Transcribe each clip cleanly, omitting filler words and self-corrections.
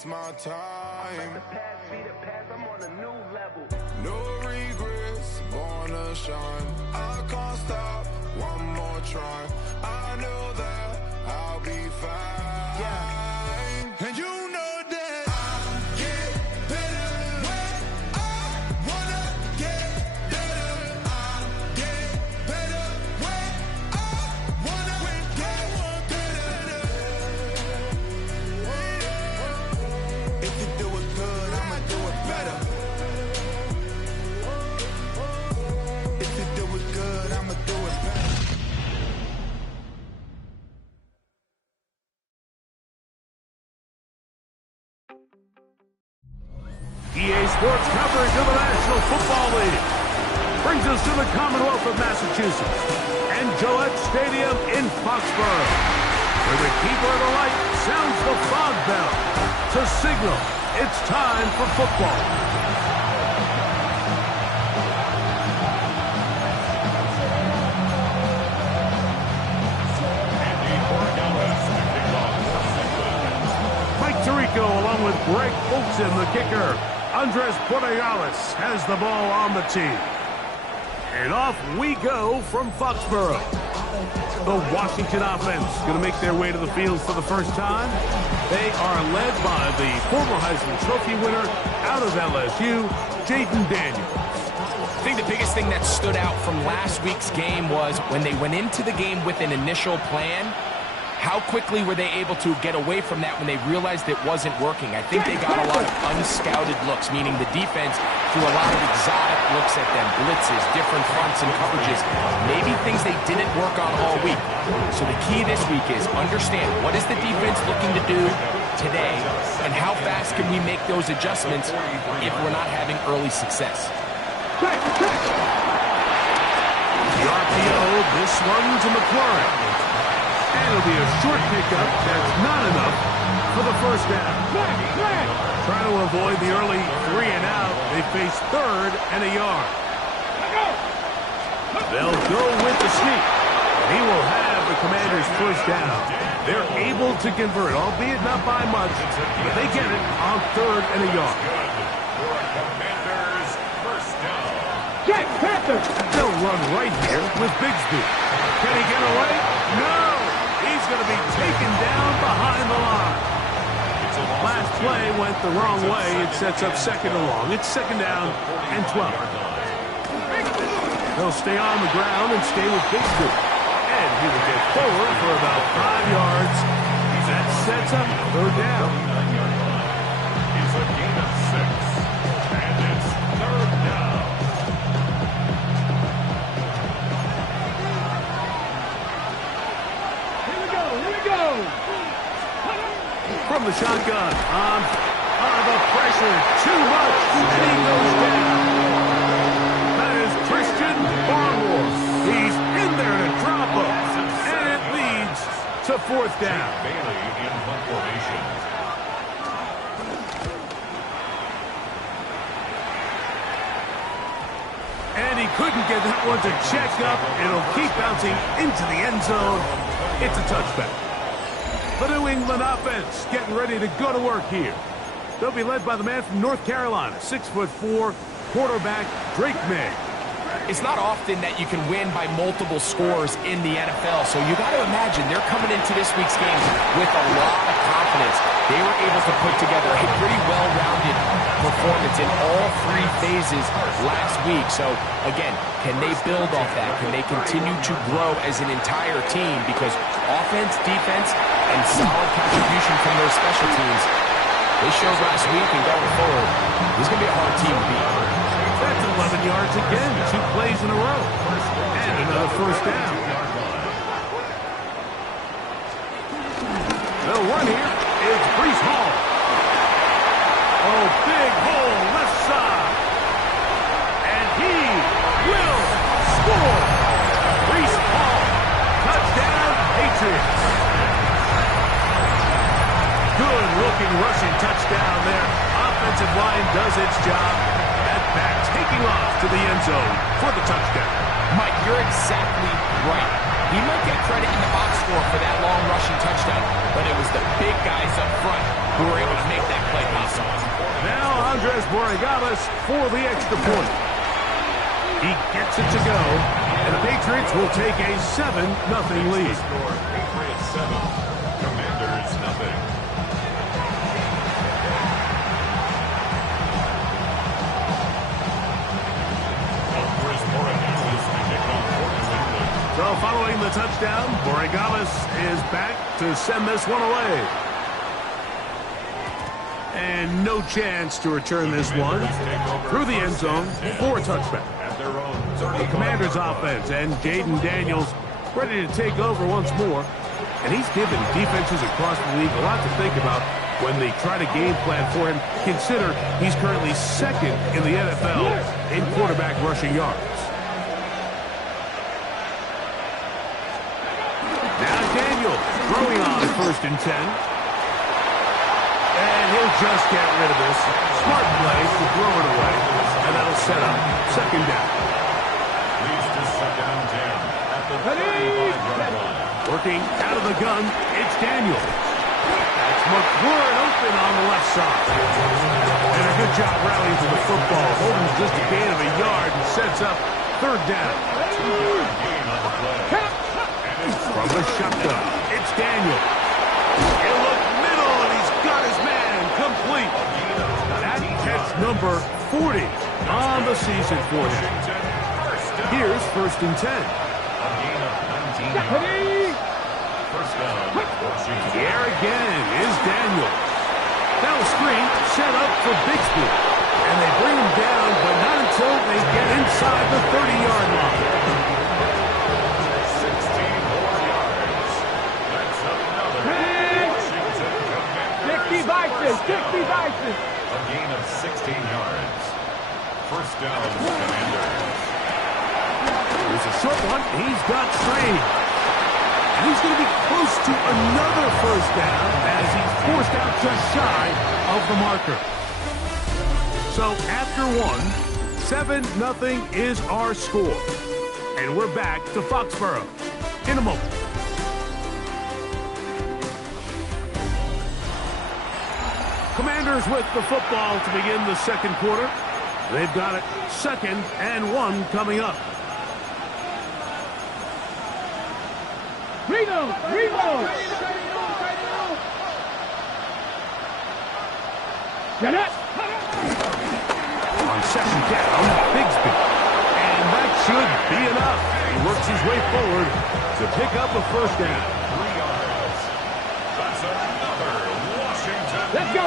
waste my time. The past be the past, I'm on a new level. No regrets, born to shine. I can't stop, one more try. I know that I'll be fine. Yeah. And you know that I get better when I wanna get better. I get better when I wanna get better. If you do it good, I'ma do it better. If you do it good, I'ma do it better. EA Sports coverage of the National Football League brings us to the Commonwealth of Massachusetts and Gillette Stadium in Foxborough, where the keeper of the light sounds the fog bell to signal it's time for football. Mike Tirico along with Greg Olsen, the kicker. Andres Portales has the ball on the tee. And off we go from Foxborough. The Washington offense going to make their way to the field for the first time. They are led by the former Heisman Trophy winner out of LSU, Jaden Daniels. I think the biggest thing that stood out from last week's game was when they went into the game with an initial plan, how quickly were they able to get away from that when they realized it wasn't working? I think they got a lot of unscouted looks, meaning the defense threw a lot of exotic looks at them, blitzes, different fronts and coverages, maybe things they didn't work on all week. So the key this week is understand what is the defense looking to do today, and how fast can we make those adjustments if we're not having early success. The RPO, this one to McLaurin. And it'll be a short pickup that's not enough for the first down. Trying to avoid the early 3 and out, they face 3rd and a yard. They'll go with the sneak. He will have the Commanders' first down. They're able to convert, albeit not by much, but they get it on 3rd and a yard. They'll run right here with Bigsby. Can he get away? No! He's going to be taken down behind the line. Last play went the wrong way. It sets up 2nd and long. It's 2nd down and 12. They'll stay on the ground and stay with Bigsby. And he will get forward for about 5 yards. That sets up 3rd down. It's a gain of 6. And it's 3rd down. From the shotgun, the pressure, too much, and he goes down. That is Christian Barmore. He's in there to drop him, and it leads to 4th down. Bailey in punt formation. And he couldn't get that one to check up. It'll keep bouncing into the end zone. It's a touchback. The New England offense getting ready to go to work here. They'll be led by the man from North Carolina, 6'4", quarterback Drake May. It's not often that you can win by multiple scores in the NFL, so you got to imagine they're coming into this week's game with a lot of confidence. They were able to put together a pretty well-rounded performance in all 3 phases last week. So, again, can they build off that? Can they continue to grow as an entire team? Because offense, defense, and solid contribution from their special teams, they showed last week and going forward, this is going to be a hard team to beat. That's 11 yards again, 2 plays in a row. And another first down. The run here is Breece Hall. Oh, big hole, left side. And he will score. Breece Hall, touchdown, Patriots. Good-looking rushing touchdown there. Offensive line does its job. That back taking off to the end zone for the touchdown. Mike, you're exactly right. He might get credit in the box score for that long rushing touchdown, but it was the big guys up front who were able to make that play possible. Now Andres Borregales for the extra point. He gets it to go, and the Patriots will take a 7-0 lead. Patriots 7, Commanders nothing. So following the touchdown, Borregales is back to send this one away. And no chance to return this one through the end zone for a touchback. The Commanders offense and Jaden Daniels ready to take over once more. And he's given defenses across the league a lot to think about when they try to game plan for him. Consider he's currently second in the NFL in quarterback rushing yards. Now Daniels throwing on 1st and 10. And he'll just get rid of this. Smart play to throw it away. And that'll set up 2nd down. Leads to 2nd down at the 35-yard line. Working out of the gun, it's Daniels. That's McLaurin open on the left side. And a good job rallying to the football. Holding just a gain of a yard and sets up 3rd down. 2-yard gain on the play. From the shotgun, it's Daniels. He'll look middle, and he's got his man complete. That gets number 40 on the season for him. Here's 1st and 10. A gain of 19 yards. 1st down, Washington. Here again is Daniels. Now a screen set up for Bixby. And they bring him down, but not until they get inside the 30-yard line. 16 more yards. That's another Washington Commanders. 60 devices. A gain of 16 yards. 1st down, Commanders. There's a short one. He's got Strange. And he's going to be close to another 1st down as he's forced out just shy of the marker. So after one, 7-0 is our score. And we're back to Foxborough in a moment. Commanders with the football to begin the 2nd quarter. They've got it 2nd and 1 coming up. Remo! Get it! On 2nd down, Bixby. And that should be enough. He works his way forward to pick up a 1st down. 3 yards. That's another Washington. Let's go!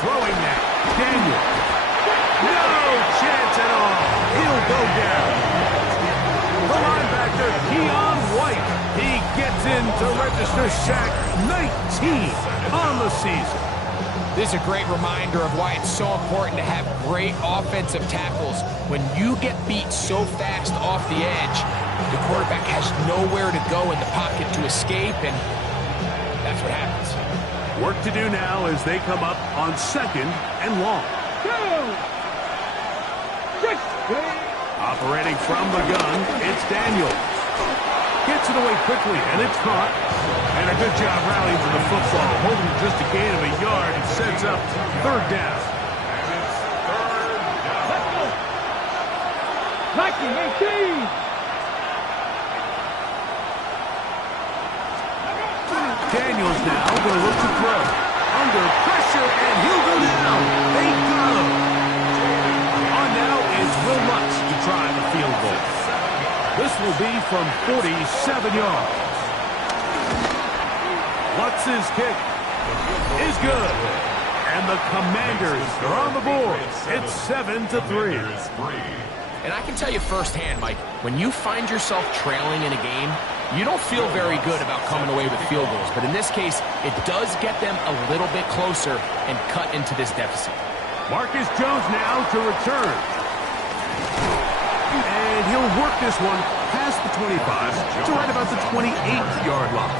Throwing that, Daniel. No chance at all. He'll go down. The linebacker, Keon White. He gets in to register sack 19 on the season. This is a great reminder of why it's so important to have great offensive tackles. When you get beat so fast off the edge, the quarterback has nowhere to go in the pocket to escape, and that's what happens. Work to do now as they come up on 2nd and long. 2, 6, Operating from the gun, it's Daniels. Gets it away quickly, and it's caught. And a good job rallying to the football, holding just a gain of a yard and sets up 3rd down. And it's 3rd down. let's go! Nike 18! Daniels now going to look to throw. Under pressure, and he'll go down. They got him. On now is Will Lutz to try the field goal. This will be from 47 yards. Lutz's kick is good. And the Commanders are on the board. It's 7-3. And I can tell you firsthand, Mike, when you find yourself trailing in a game, you don't feel very good about coming away with field goals. But in this case, it does get them a little bit closer and cut into this deficit. Marcus Jones now to return. And he'll work this one past the 25 to right about the 28-yard line.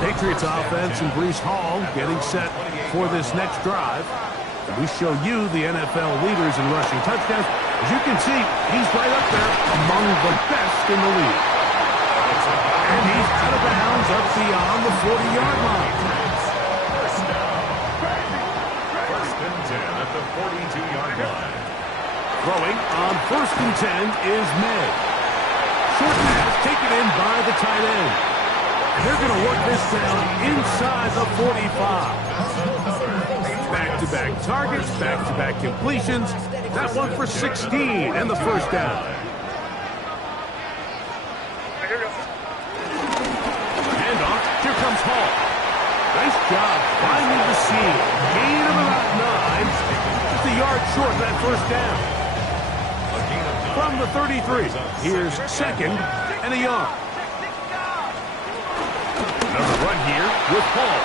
Patriots offense and Breece Hall getting set for this next drive. And we show you the NFL leaders in rushing touchdowns. As you can see, he's right up there among the best in the league. And he's out of bounds up beyond the 40-yard line. First down. First and 10 at the 42-yard line. Throwing on first and 10 is May. Short pass taken in by the tight end. And they're going to work this down inside the 45. Back-to-back targets, back-to-back completions. That one for 16 and the first down. Handoff. Here comes Hall. Nice job finding the seam. Gain of about 9. Just a yard short of that first down. From the 33, here's second and a yard. Another run here with Hall.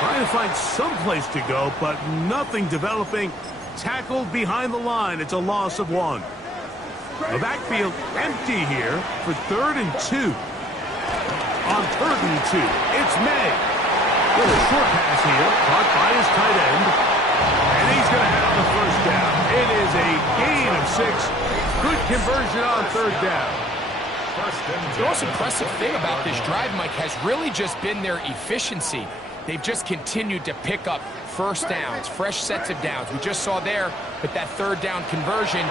Trying to find some place to go, but nothing developing. Tackled behind the line. It's a loss of 1. The backfield empty here for 3rd and 2. On 3rd and 2, it's May. With a short pass here, caught by his tight end. And he's going to have the first down. It is a gain of 6. Good conversion on 3rd down. The most impressive thing about this drive, Mike, has really just been their efficiency. They've just continued to pick up first downs, fresh sets of downs. We just saw there with that 3rd down conversion,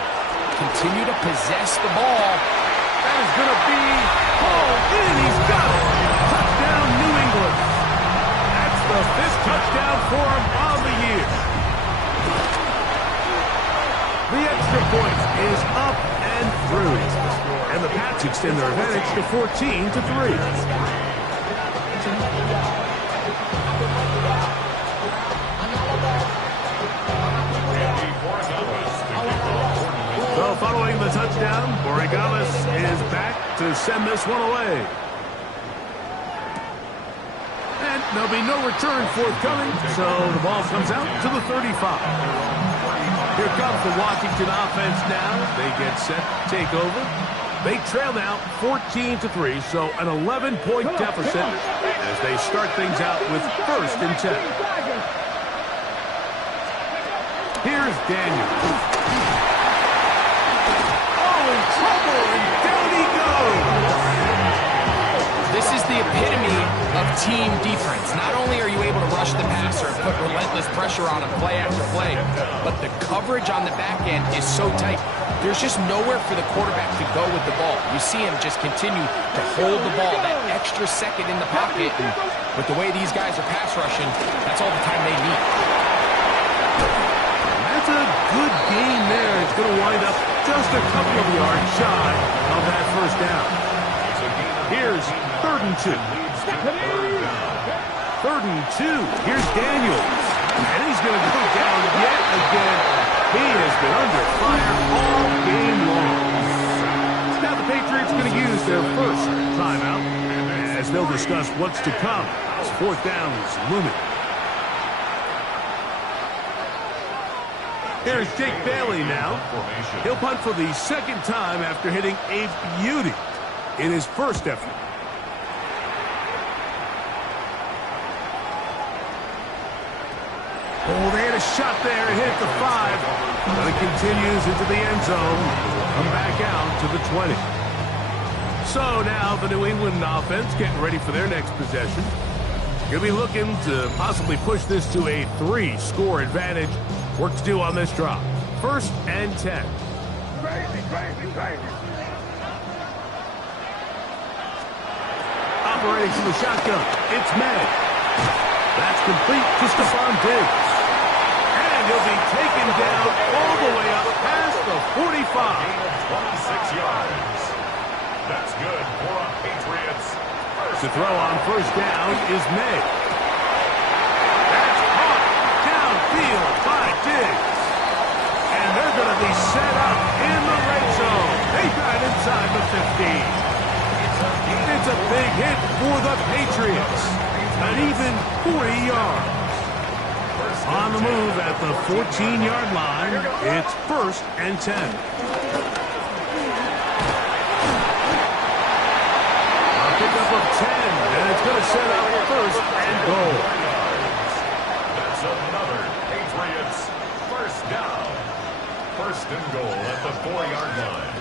continue to possess the ball. That is going to be hauled in. He's got it. Touchdown, New England. That's the 5th touchdown for him on the year. The extra point is up and through. And the Pats extend their advantage to 14-3. So following the touchdown, Borregales is back to send this one away. And there'll be no return forthcoming, so the ball comes out to the 35. Here comes the Washington offense now. They get set, take over. They trail now 14-3, so an 11-point deficit as they start things out with 1st and 10. Here's Daniel. Oh, in trouble, and down he goes. This is the epitome of team defense. Not only are you able to rush the passer and put relentless pressure on him play after play, but the coverage on the back end is so tight. There's just nowhere for the quarterback to go with the ball. You see him just continue to hold the ball that extra second in the pocket. And with the way these guys are pass rushing, that's all the time they need. That's a good game there. It's going to wind up just a couple of yards shy of that first down. Here's 3rd and 2. 3rd and 2. Here's Daniels. And he's going to go down yet again. He has been under fire all game long. Now the Patriots going to use their first timeout as they'll discuss what's to come. 4th down is looming. Here's Jake Bailey now. He'll punt for the 2nd time after hitting a beauty in his first effort. Oh, they had a shot there and hit the 5. But it continues into the end zone. Come back out to the 20. So now the New England offense getting ready for their next possession. Going to be looking to possibly push this to a 3-score advantage. Work to do on this drop. 1st and 10. Operating from the shotgun, it's May. That's complete to Stephon Diggs. And he'll be taken down all the way up past the 45. 26 yards. That's good for a Patriots. To throw on first down is May. That's caught downfield by Diggs. And they're going to be set up in the red zone. They got inside the 15. It's a big hit for the Patriots. An even 40 yards. On the move at the 14-yard line, it's 1st and 10. A pickup of 10, and it's going to set up 1st and goal. That's another Patriots 1st down. 1st and goal at the 4-yard line.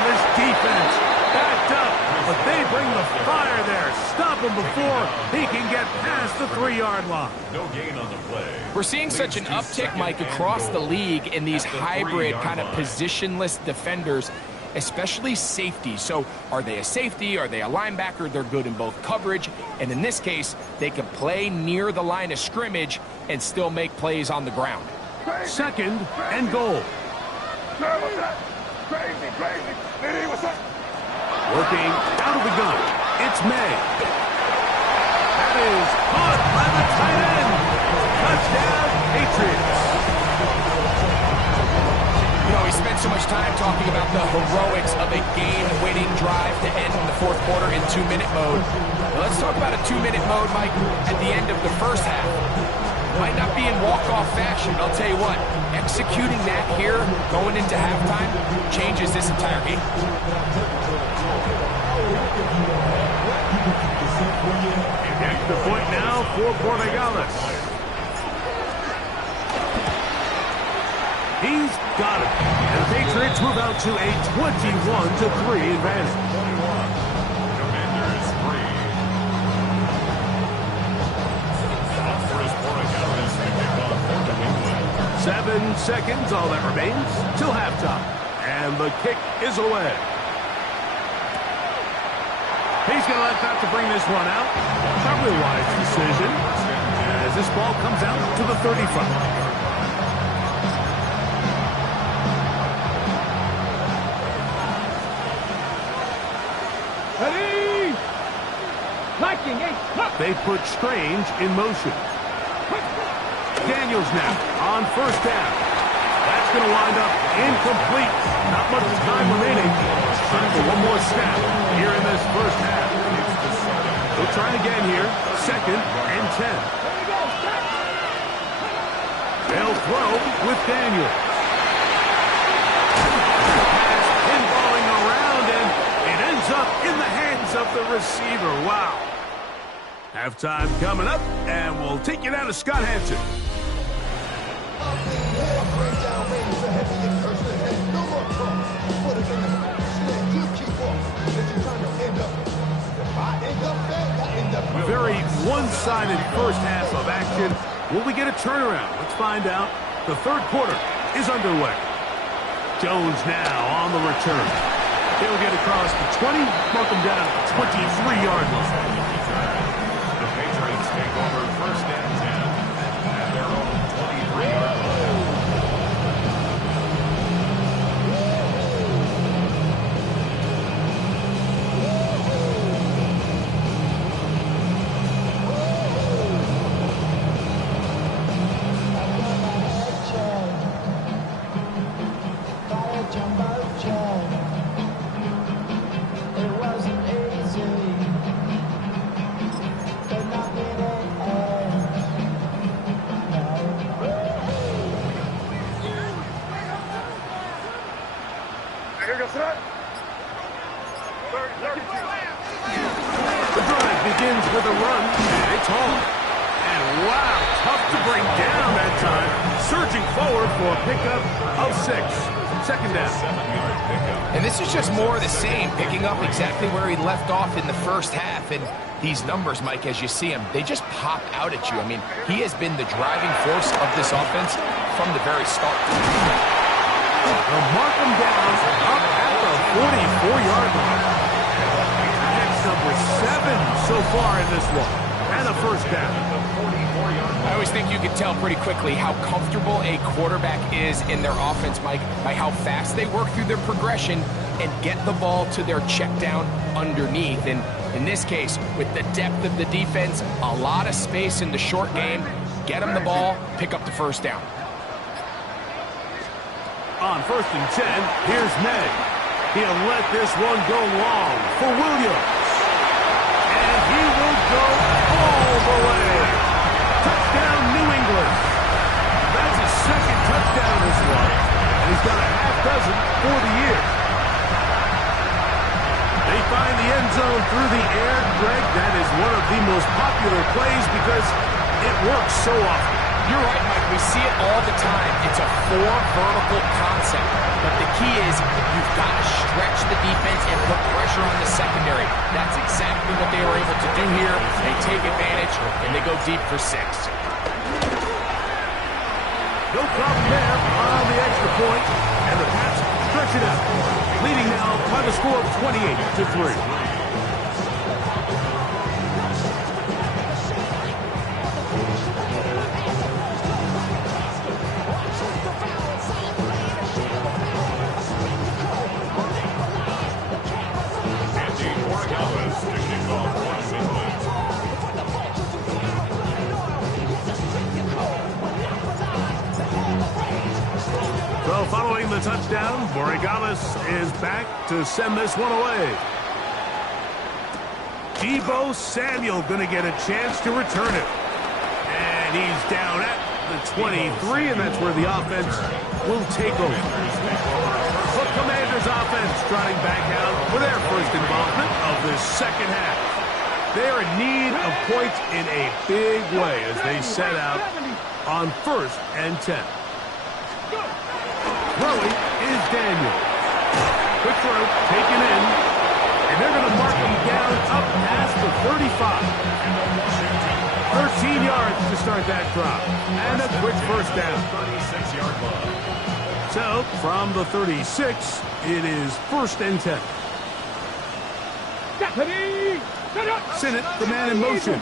This defense backed bring the fire there. Stop him before he can get past the 3-yard line. No gain on the play. We're seeing such an uptick, Mike, across the league in these hybrid kind of positionless defenders, especially safety. So are they a safety? Are they a linebacker? They're good in both coverage. And in this case, they can play near the line of scrimmage and still make plays on the ground. 2nd and goal. Working out of the gun. It's May. That is caught by the tight end. Touchdown, Patriots. You know, we spent so much time talking about the heroics of a game-winning drive to end in the 4th quarter in 2-minute mode. Well, let's talk about a 2-minute mode, Mike, at the end of the first half. Might not be in walk-off fashion, but I'll tell you what, executing that here, going into halftime, changes this entire game. Extra point now for Portagales. He's got it. And the Patriots move out to a 21-3 advantage. Commanders 3. Offers Portagales to kick off for New England. 7 seconds, all that remains, till halftime. And the kick is away. He's going to let that to bring this one out. Probably a wise decision as this ball comes out to the 35. Ready! Liking it! They put Strange in motion. Daniels now on 1st down. That's going to wind up incomplete. Not much time remaining. Time for one more snap here in this first half. They'll try again here. 2nd and 10. They'll throw with Daniels. Pass pinballing around, and it ends up in the hands of the receiver. Wow. Halftime coming up, and we'll take you down to Scott Hansen. A very one-sided first half of action. Will we get a turnaround? Let's find out. The 3rd quarter is underway. Jones now on the return. He'll get across the 20, mark him down at the 23-yard line. The Patriots take over 1st and 10 at their own 23-yard line. The drive begins with a run, and it's home. And wow, tough to bring down that time. Surging forward for a pickup of 6. 2nd down. 7-yard pickup. And this is just more of the same, picking up exactly where he left off in the first half. And these numbers, Mike, as you see him, they just pop out at you. I mean, he has been the driving force of this offense from the very start. They'll mark him down up at the 44-yard line. That's number 7 so far in this one. And a 1st down. I always think you can tell pretty quickly how comfortable a quarterback is in their offense, Mike, by how fast they work through their progression and get the ball to their check down underneath. And in this case, with the depth of the defense, a lot of space in the short game, get them the ball, pick up the 1st down. On 1st and 10, here's May. He'll let this one go long for Williams. And he will go all the way. Touchdown, New England. That's his 2nd touchdown this one. And he's got a half dozen for the year. They find the end zone through the air. Greg, that is one of the most popular plays because it works so often. You're right, Mike. We see it all the time. It's a 4 vertical concept. But the key is you've got to stretch the defense and put pressure on the secondary. That's exactly what they were able to do here. They take advantage, and they go deep for 6. No problem there on the extra point, and the Pats stretch it out, leading now by the score of 28-3. So following the touchdown, Borregales is back to send this one away. Deebo Samuel going to get a chance to return it. And he's down at the 23, and that's where the offense will take over. The Commanders offense trotting back out for their first involvement of this second half. They're in need of points in a big way as they set out on 1st and 10. Throwing is Daniel. Quick throw, taken in, and they're going to mark him down up past the 35. 13 yards to start that drop, and a quick first down. 36-yard line. So, from the 36, it is 1st and 10. Sinnott, the man in motion.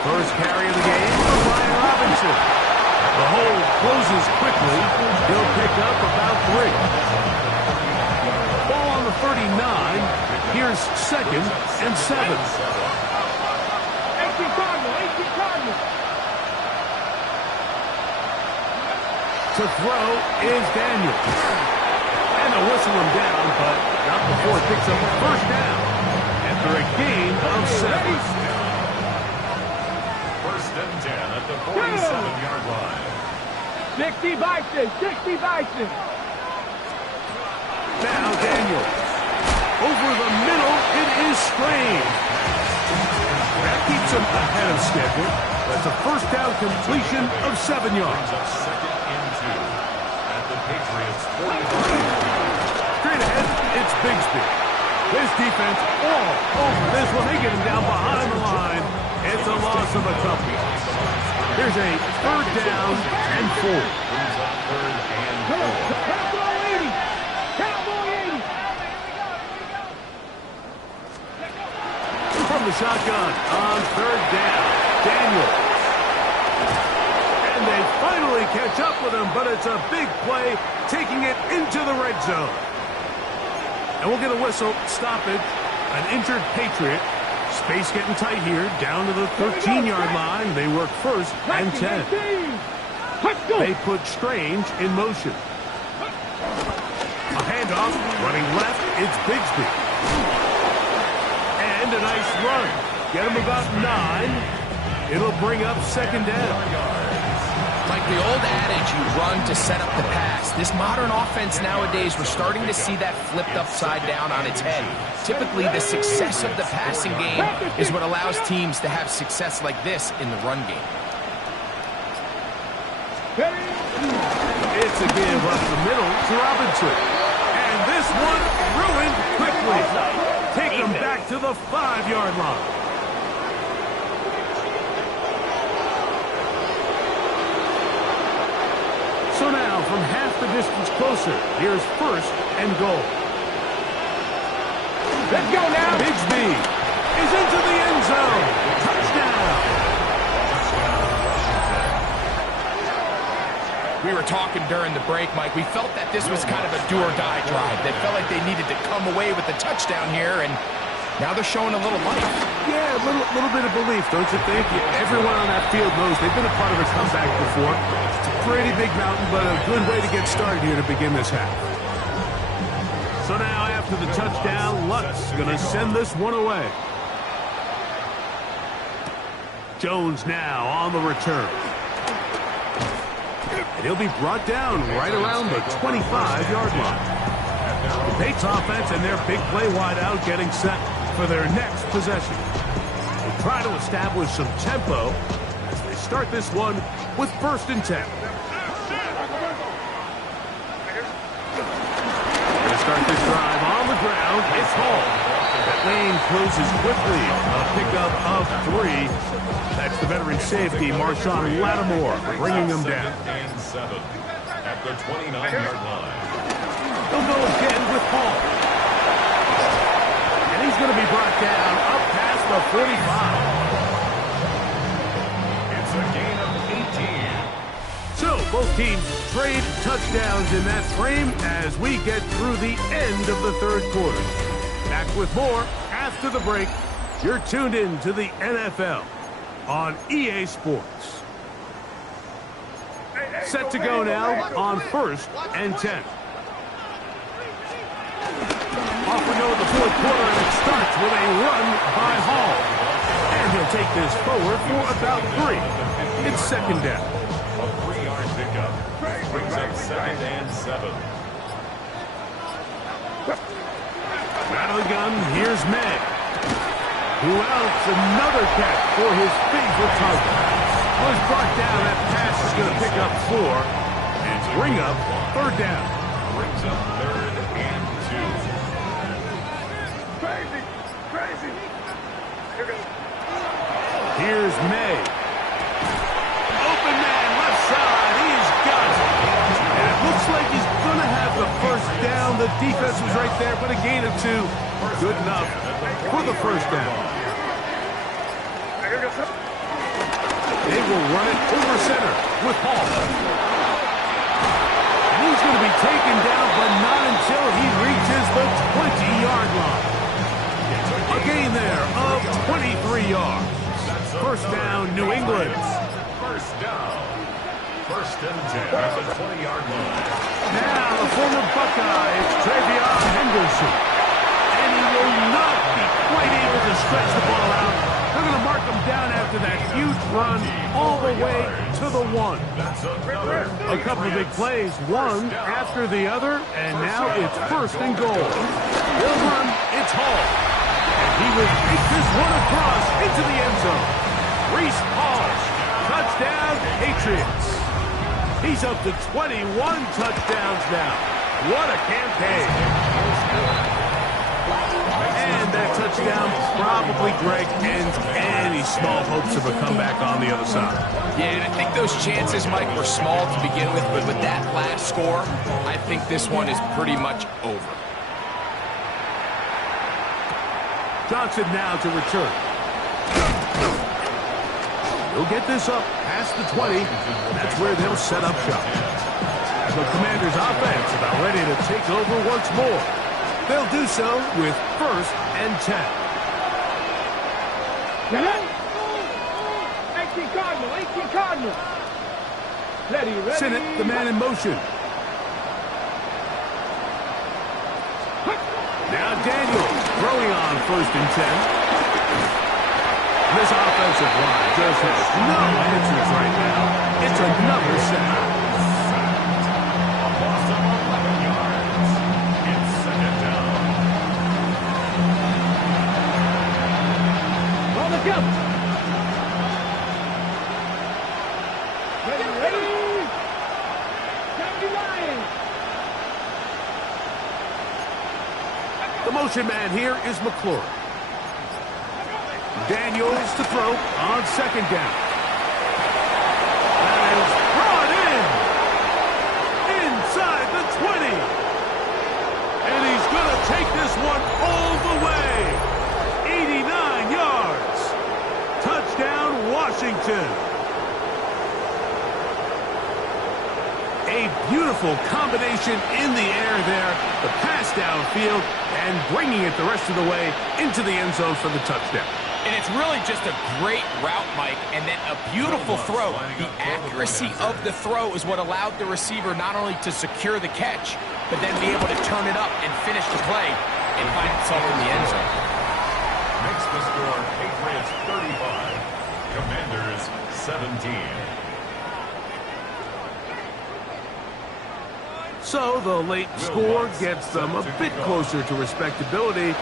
First carry of the game for Brian Robinson. The hole closes quickly. He'll pick up about 3. Ball on the 39. Here's 2nd and 7. 18 Cardinal. To throw is Daniel. And they'll whistle him down, but not before it picks up a first down after a gain of 7. 1st and 10 at the 47-yard line. 60 Bison. Now Daniel. Over the middle, it is Strange. That keeps him ahead of schedule. That's a first down completion of 7 yards. Brings up 2nd and 2 at the Patriots' 45. Straight ahead, it's Bigsby. His defense all over this one. They get him down behind the line. It's a loss of a couple. Here's a 3rd down and 4. Brings up 3rd and 4. Cowboy 80. From the shotgun on 3rd down, Daniel. And they finally catch up with him, but it's a big play, taking it into the red zone. And we'll get a whistle, stoppage, an injured Patriot. Space getting tight here, down to the 13-yard line. They work 1st and 10. They put Strange in motion. A handoff, running left, it's Bigsby. And a nice run. Get him about 9. It'll bring up 2nd down. Like the old adage, you run to set up the pass. This modern offense nowadays, we're starting to see that flipped upside down on its head. Typically, the success of the passing game is what allows teams to have success like this in the run game. It's a give up the middle to Robinson. And this one ruined quickly. Take them back to the 5-yard line. So now, from half the distance closer, here's 1st and goal. Let's go now. Bigsby is into the end zone. Touchdown. We were talking during the break, Mike. We felt that this was kind of a do-or-die drive. They felt like they needed to come away with the touchdown here, and now they're showing a little life. Yeah, a little bit of belief, don't you think? Everyone on that field knows they've been a part of a comeback before. It's a pretty big mountain, but a good way to get started here to begin this half. So now, after the touchdown, Lutz going to send this one away. Jones now on the return. And he'll be brought down right around the 25-yard line. The Patriots offense and their big play wideout getting set for their next possession. will try to establish some tempo as they start this one with 1st and 10. Going to start this drive on the ground. It's Hall. That lane closes quickly. A pickup of 3. That's the veteran safety, Marshawn Lattimore, bringing him down. And 7 at the 29-yard line. He'll go again with Hall. And he's going to be brought down up past the 45. It's a gain of 18. So both teams trade touchdowns in that frame as we get through the end of the 3rd quarter. Back with more after the break. You're tuned in to the NFL on EA Sports. Set to go now on 1st and 10. Off we go in the 4th quarter, and it starts with a run by Hall. And he'll take this forward for about 3. It's 2nd down. A 3-yard pickup brings up 2nd and 7. Out of the gun, here's May. Who else? Another catch for his favorite target. Was brought down. That pass is going to pick up 4 and bring up 3rd down. Brings up 3rd and 2. Crazy. Here's May. Open man, left side. He's got it. And it looks like he's going to have the 1st down. The defense was right there, but a gain of 2. Good enough for the 1st down. They will run it over center with Hall. And he's going to be taken down, but not until he reaches the 20-yard line. A gain there of 23 yards. 1st down, New England. 1st down. 1st and 10 at the 20-yard line. Now the former Buckeye, it's Travion Henderson. And he will not be quite able to stretch the ball out. They're going to mark him down after that huge run all the way to the 1. A couple of big plays, one after the other, and now it's 1st and goal. They'll run, it's Hall. And he will take this one across into the end zone. Reese Hall, touchdown, Patriots. He's up to 21 touchdowns now. What a campaign. And that touchdown probably, Greg, ends any small hopes of a comeback on the other side. Yeah, and I think those chances, Mike, were small to begin with, but with that last score, I think this one is pretty much over. Johnson now to return. He'll get this up past the 20. That's where they'll set up shop. The Commanders' offense about ready to take over once more. They'll do so with 1st and 10. 18 Cardinal. Ready. Sinnott, the man in motion. Now Daniels throwing on 1st and 10. This offensive line just has no answers right now. It's another sack. A loss of 11 yards. It's 2nd down. All together. Ready. 79. The motion man here is McClure. Daniels to throw on 2nd down. That is brought in. Inside the 20. And he's going to take this one all the way. 89 yards. Touchdown, Washington. A beautiful combination in the air there. The pass downfield and bringing it the rest of the way into the end zone for the touchdown. And it's really just a great route, Mike, and then a beautiful throw. The accuracy of the throw is what allowed the receiver not only to secure the catch, but then be able to turn it up and finish the play and find himself in the end zone. Makes the score Patriots 35, Commanders 17. So the late score gets them a bit closer to respectability.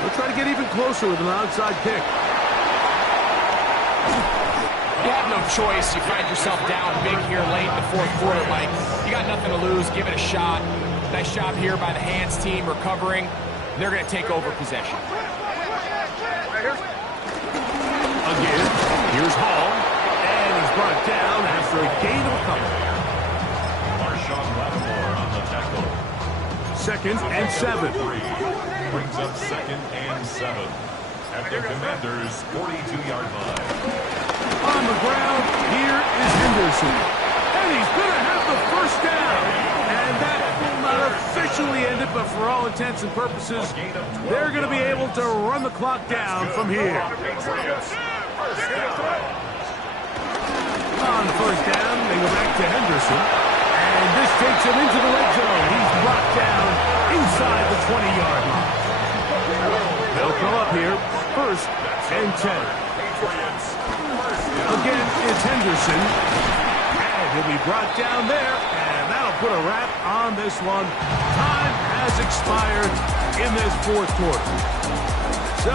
They'll try to get even closer with an onside kick. You have no choice. You find yourself down big here late in the fourth quarter, Mike. You got nothing to lose. Give it a shot. Nice job here by the hands team recovering. They're going to take over possession. Again, here's Hall. And he's brought down after a gain of a couple. Marshawn Lattimore on the tackle. 2nd and 7. Brings up 2nd and 7 at the Commanders' 42-yard line. On the ground, here is Henderson. And he's going to have the first down. And that will not officially end it, but for all intents and purposes, they're going to be able to run the clock down from here. On first down, they go back to Henderson. And this takes him into the red zone. He's brought down inside the 20-yard line. They'll come up here, 1st and 10. Again, it's Henderson. And he'll be brought down there. And that'll put a wrap on this one. Time has expired in this fourth quarter. So